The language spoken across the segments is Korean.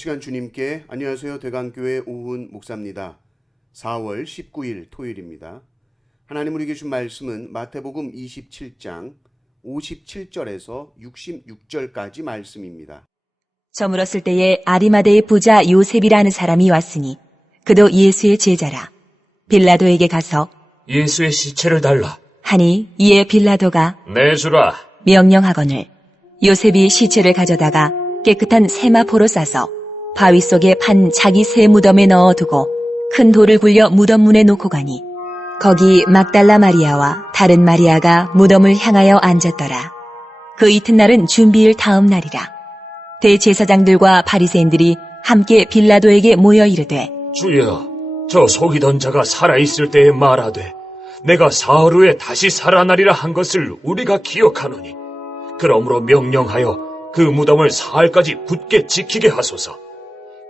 시간 주님께 안녕하세요. 대강교회 오훈 목사입니다. 4월 19일 토요일입니다. 하나님 우리에게 준 말씀은 마태복음 27장 57절에서 66절까지 말씀입니다. 저물었을 때에 아리마대의 부자 요셉이라는 사람이 왔으니 그도 예수의 제자라. 빌라도에게 가서 예수의 시체를 달라. 하니 이에 빌라도가 내주라. 명령하거늘 요셉이 시체를 가져다가 깨끗한 세마포로 싸서 바위 속에 판 자기 새 무덤에 넣어두고 큰 돌을 굴려 무덤 문에 놓고 가니 거기 막달라 마리아와 다른 마리아가 무덤을 향하여 앉았더라. 그 이튿날은 준비일 다음 날이라. 대제사장들과 바리새인들이 함께 빌라도에게 모여 이르되 주여, 저 속이던 자가 살아있을 때에 말하되 내가 사흘 후에 다시 살아나리라 한 것을 우리가 기억하노니 그러므로 명령하여 그 무덤을 사흘까지 굳게 지키게 하소서.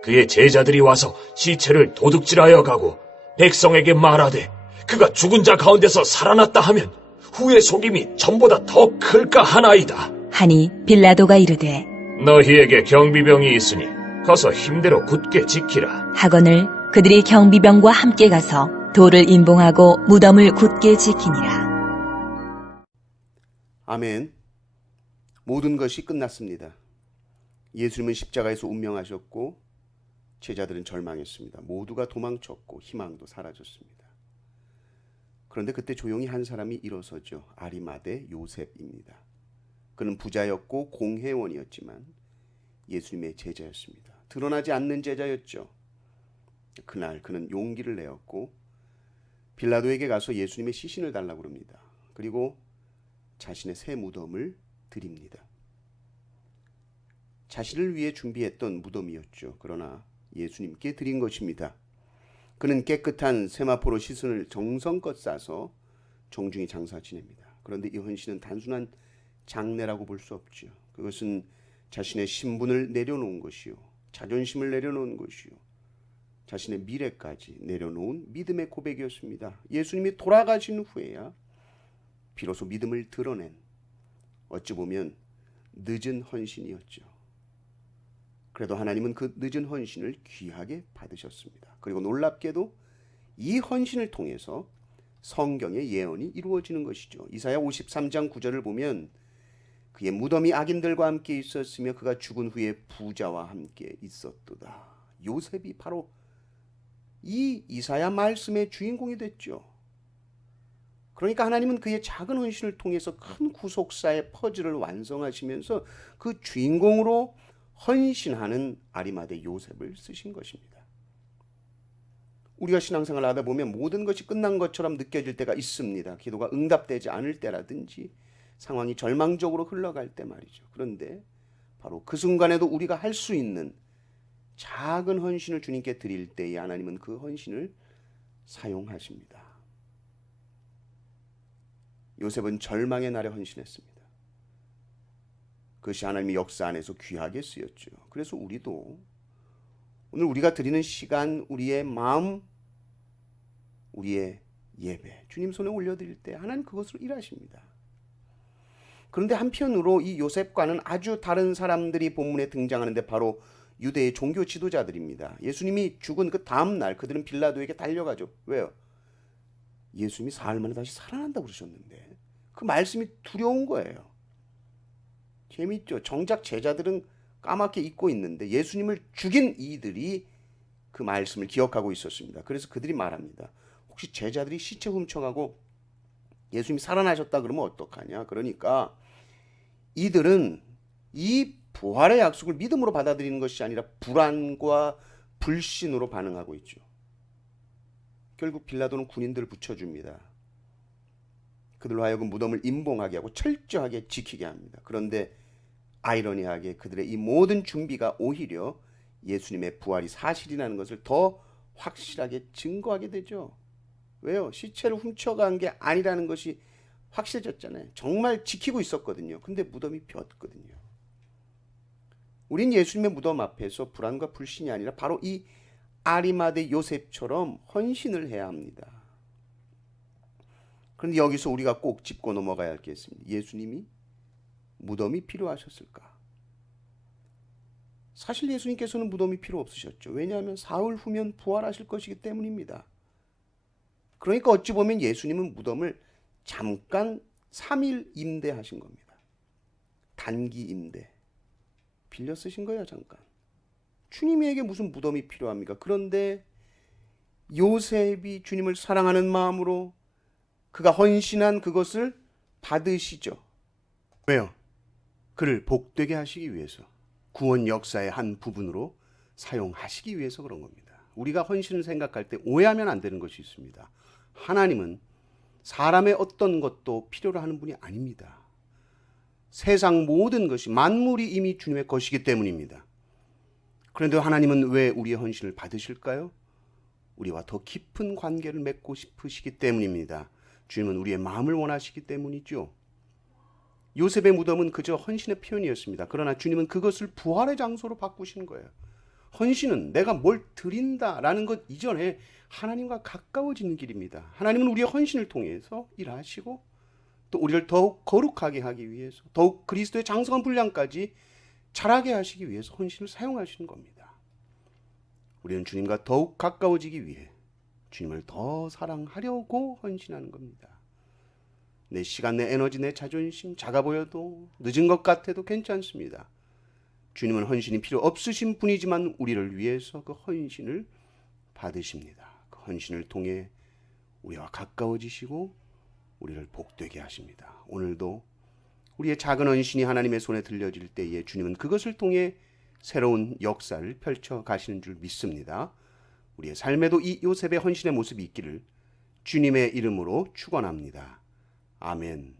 그의 제자들이 와서 시체를 도둑질하여 가고 백성에게 말하되 그가 죽은 자 가운데서 살아났다 하면 후의 속임이 전보다 더 클까 하나이다. 하니 빌라도가 이르되 너희에게 경비병이 있으니 가서 힘대로 굳게 지키라. 하거늘 그들이 경비병과 함께 가서 돌을 임봉하고 무덤을 굳게 지키니라. 아멘. 모든 것이 끝났습니다. 예수님은 십자가에서 운명하셨고 제자들은 절망했습니다. 모두가 도망쳤고 희망도 사라졌습니다. 그런데 그때 조용히 한 사람이 일어서죠. 아리마대 요셉입니다. 그는 부자였고 공회원이었지만 예수님의 제자였습니다. 드러나지 않는 제자였죠. 그날 그는 용기를 내었고 빌라도에게 가서 예수님의 시신을 달라고 합니다. 그리고 자신의 새 무덤을 드립니다. 자신을 위해 준비했던 무덤이었죠. 그러나 예수님께 드린 것입니다. 그는 깨끗한 세마포로 시신을 정성껏 싸서 정중히 장사 지냅니다. 그런데 이 헌신은 단순한 장례라고 볼 수 없죠. 그것은 자신의 신분을 내려놓은 것이요, 자존심을 내려놓은 것이요, 자신의 미래까지 내려놓은 믿음의 고백이었습니다. 예수님이 돌아가신 후에야 비로소 믿음을 드러낸, 어찌 보면 늦은 헌신이었죠. 그래도 하나님은 그 늦은 헌신을 귀하게 받으셨습니다. 그리고 놀랍게도 이 헌신을 통해서 성경의 예언이 이루어지는 것이죠. 이사야 53장 9절을 보면 그의 무덤이 악인들과 함께 있었으며 그가 죽은 후에 부자와 함께 있었도다. 요셉이 바로 이 이사야 말씀의 주인공이 됐죠. 그러니까 하나님은 그의 작은 헌신을 통해서 큰 구속사의 퍼즐을 완성하시면서 그 주인공으로 헌신하는 아리마대 요셉을 쓰신 것입니다. 우리가 신앙생활을 하다 보면 모든 것이 끝난 것처럼 느껴질 때가 있습니다. 기도가 응답되지 않을 때라든지 상황이 절망적으로 흘러갈 때 말이죠. 그런데 바로 그 순간에도 우리가 할 수 있는 작은 헌신을 주님께 드릴 때에 하나님은 그 헌신을 사용하십니다. 요셉은 절망의 날에 헌신했습니다. 그것이 하나님의 역사 안에서 귀하게 쓰였죠. 그래서 우리도 오늘 우리가 드리는 시간, 우리의 마음, 우리의 예배, 주님 손에 올려드릴 때 하나님 그것으로 일하십니다. 그런데 한편으로 이 요셉과는 아주 다른 사람들이 본문에 등장하는데 바로 유대의 종교 지도자들입니다. 예수님이 죽은 그 다음 날 그들은 빌라도에게 달려가죠. 왜요? 예수님이 사흘 만에 다시 살아난다고 그러셨는데 그 말씀이 두려운 거예요. 재미있죠. 정작 제자들은 까맣게 잊고 있는데 예수님을 죽인 이들이 그 말씀을 기억하고 있었습니다. 그래서 그들이 말합니다. 혹시 제자들이 시체 훔쳐가고 예수님이 살아나셨다 그러면 어떡하냐. 그러니까 이들은 이 부활의 약속을 믿음으로 받아들이는 것이 아니라 불안과 불신으로 반응하고 있죠. 결국 빌라도는 군인들을 붙여줍니다. 그들로 하여금 무덤을 임봉하게 하고 철저하게 지키게 합니다. 그런데 아이러니하게 그들의 이 모든 준비가 오히려 예수님의 부활이 사실이라는 것을 더 확실하게 증거하게 되죠. 왜요? 시체를 훔쳐간 게 아니라는 것이 확실해졌잖아요. 정말 지키고 있었거든요. 근데 무덤이 비었거든요. 우린 예수님의 무덤 앞에서 불안과 불신이 아니라 바로 이 아리마대 요셉처럼 헌신을 해야 합니다. 그런데 여기서 우리가 꼭 짚고 넘어가야 할 게 있습니다. 예수님이 무덤이 필요하셨을까? 사실 예수님께서는 무덤이 필요 없으셨죠. 왜냐하면 사흘 후면 부활하실 것이기 때문입니다. 그러니까 어찌 보면 예수님은 무덤을 잠깐 3일 임대하신 겁니다. 단기 임대. 빌려 쓰신 거예요, 잠깐. 주님에게 무슨 무덤이 필요합니까? 그런데 요셉이 주님을 사랑하는 마음으로 그가 헌신한 그것을 받으시죠. 왜요? 그를 복되게 하시기 위해서, 구원 역사의 한 부분으로 사용하시기 위해서 그런 겁니다. 우리가 헌신을 생각할 때 오해하면 안 되는 것이 있습니다. 하나님은 사람의 어떤 것도 필요로 하는 분이 아닙니다. 세상 모든 것이, 만물이 이미 주님의 것이기 때문입니다. 그런데 하나님은 왜 우리의 헌신을 받으실까요? 우리와 더 깊은 관계를 맺고 싶으시기 때문입니다. 주님은 우리의 마음을 원하시기 때문이죠. 요셉의 무덤은 그저 헌신의 표현이었습니다. 그러나 주님은 그것을 부활의 장소로 바꾸신 거예요. 헌신은 내가 뭘 드린다라는 것 이전에 하나님과 가까워지는 길입니다. 하나님은 우리의 헌신을 통해서 일하시고 또 우리를 더욱 거룩하게 하기 위해서, 더욱 그리스도의 장성한 분량까지 자라게 하시기 위해서 헌신을 사용하시는 겁니다. 우리는 주님과 더욱 가까워지기 위해 주님을 더 사랑하려고 헌신하는 겁니다. 내 시간, 내 에너지, 내 자존심 작아 보여도, 늦은 것 같아도 괜찮습니다. 주님은 헌신이 필요 없으신 분이지만 우리를 위해서 그 헌신을 받으십니다. 그 헌신을 통해 우리와 가까워지시고 우리를 복되게 하십니다. 오늘도 우리의 작은 헌신이 하나님의 손에 들려질 때에 주님은 그것을 통해 새로운 역사를 펼쳐 가시는 줄 믿습니다. 우리의 삶에도 이 요셉의 헌신의 모습이 있기를 주님의 이름으로 축원합니다. 아멘.